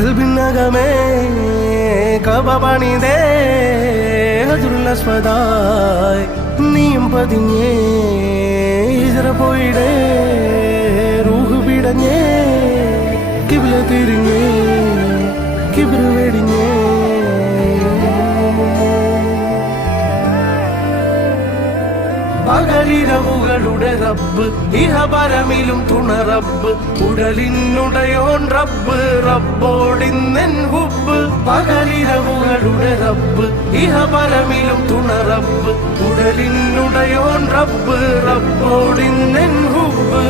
കൽബിനകമേ കബ പണിതേ ഹജറുൽ നീയും പതിഞ്ഞേ ഹിജ്റ പോയിടേ റൂഹ് പിടഞ്ഞേ കിബ്ല തിരിഞ്ഞേ കിബ്ർ വെടിഞ്ഞേ പകലിരവുകളുടെ റബ്ബ് ഇഹപരമിലും തുണ റബ്ബ് ഉടലിനുടയോൻ റബ്ബ് റബ്ബോടിന്നെൻ ഹുബ്ബ് പകലിരവുകളുടെ റബ്ബ് ഇഹപരമിലും തുണ റബ്ബ് ഉടലിനുടയോൻ റബ്ബ് റബ്ബോടിന്നെൻ ഹുബ്ബ്